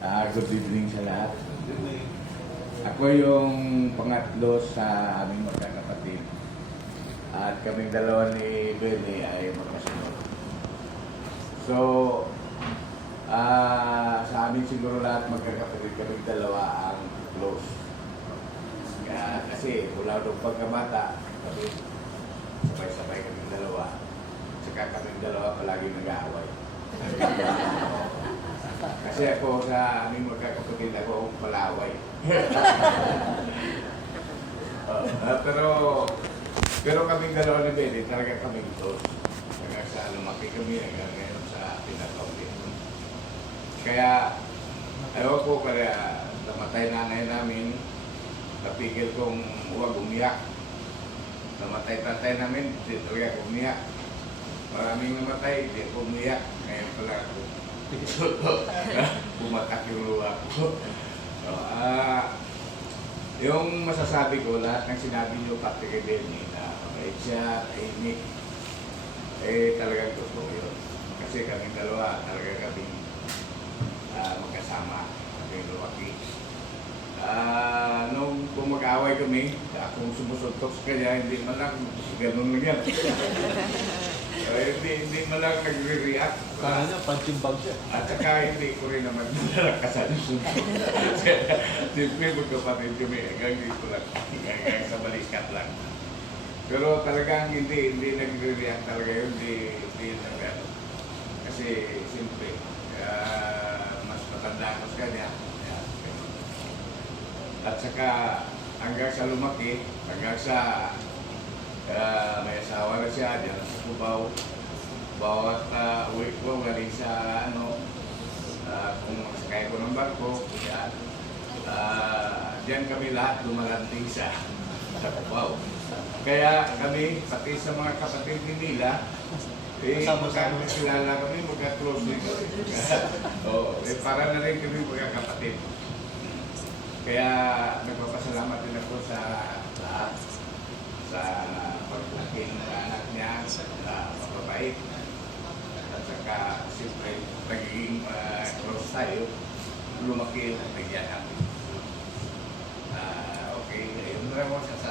Good evening sa lahat. Ako yung pangatlo sa aming magkakapatid. At kaming dalawa ni Benny ay magkasunod. So, sa amin siguro lahat magkakapatid kaming dalawa ang close. Kasi mula nung pagkabata, kami sabay-sabay kaming dalawa. Saka kaming dalawa palagi nag-aaway. Kasi ako sa aming magkakapatid, ako ang palaway. pero kaming dalawa ni Benny, talaga kaming close. Hanggang sa lumaki kami, hanggang ngayon sa pinatawin. Kaya, ayaw ko kaya namatay nanay namin, napigil kong huwag umiyak. Namatay tatay namin, hindi talaga umiyak. Maraming namatay, hindi ako umiyak. Ngayon pala ako. Bumatak yung luha ko. Yung masasabi ko, lahat ng sinabi niyo pati kay Benny na mabait siya, tahimik, talagang totoo yun. Kasi kaming dalawa, talaga kaming magkasama, kaming lumaki. Nung mag-away kami, akong sumusuntok sa kanya, hindi man lang, ganun lang yan. Hindi man lang nagre-react. Kaya niya, punching bag siya. At saka hindi ko rin naman nalakasan yung sunod. Siyempre, magkapatid kami, hanggang dito lang, hanggang sa balikat lang. Pero talagang hindi nagre-react talaga yun, hindi nagre-react. Kasi, siyempre, mas matanda ako sa kanya. At saka, hanggang sa lumaki, hanggang sa may asawa na siya, diyan sa Cubao. Bawat uwi ko, galing sa kung masakay ko ng barko, diyan kami lahat lumalanting sa Cubao. Kaya kami, pati sa mga kapatid ni Nila, magkakilala kami, magka-close din kami. Para na rin kami magkakapatid. Kaya nagpapasalamat din ako sa lahat, sa paglaki ng anak niya, sa mababait. At saka, siyempre, nagiging close tayo, lumaki ang nagyan namin. Okay, ayun na lang ako sasabi.